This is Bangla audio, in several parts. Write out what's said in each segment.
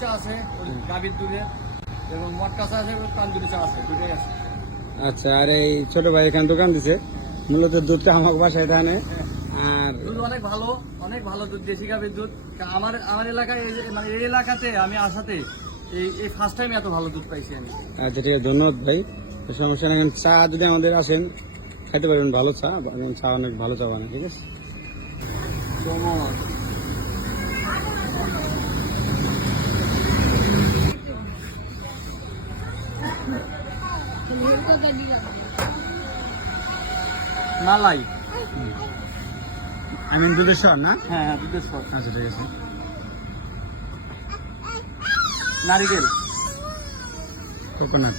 চা আছে, গাভীর দুধের, এবং মটকা চা আছে, তান্দুরি চা আছে, দুটোই আছে। আচ্ছা, আর এই ছোট ভাই এখানে দোকান দিছে, মূলত দুধটা আমার বাসায় এটা আনে। আর দুধ অনেক ভালো দুধ, দেশি গাভীর দুধ। আমার এলাকায় মানে এই এলাকাতে আমি আসাতে এই ফার্স্ট টাইম এত ভালো দুধ পাইছি আমি। আচ্ছা ঠিক আছে, ধন্যবাদ ভাই। সমস্যা নেই, চা যদি আমাদের আসেন খাইতে পারবেন, ভালো চা, চা অনেক ভালো চা বানায়, ঠিক আছে। মালাই, আমি দুধের স্বর না? হ্যাঁ দুধের সর, আচ্ছা ঠিক আছে। নারিকেল, কোকোনাট,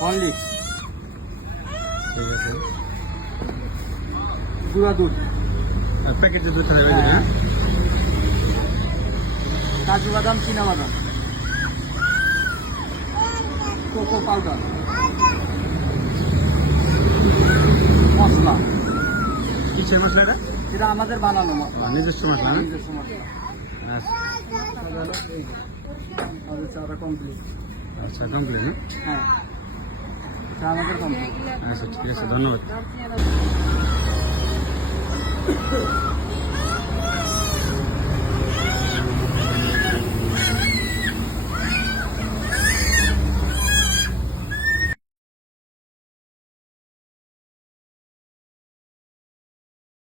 হরলিক্স, ঠিক আছে। গুঁড়া দুধ, আর প্যাকেটের দুধ হবে, হ্যাঁ। কাজু বাদাম, চীনা বাদাম, কোকো পাউডার, মশলা। কিসের মশলাটা? এটা আমাদের বানানো মশলা, নিজস্ব মশলা না? নিজস্ব মশলা। আচ্ছা আমাদের চাটা কমপ্লিট। আচ্ছা, কমপ্লিট না? হ্যাঁ, চা আমাদের কমপ্লিট। আচ্ছা ঠিক আছে, ধন্যবাদ।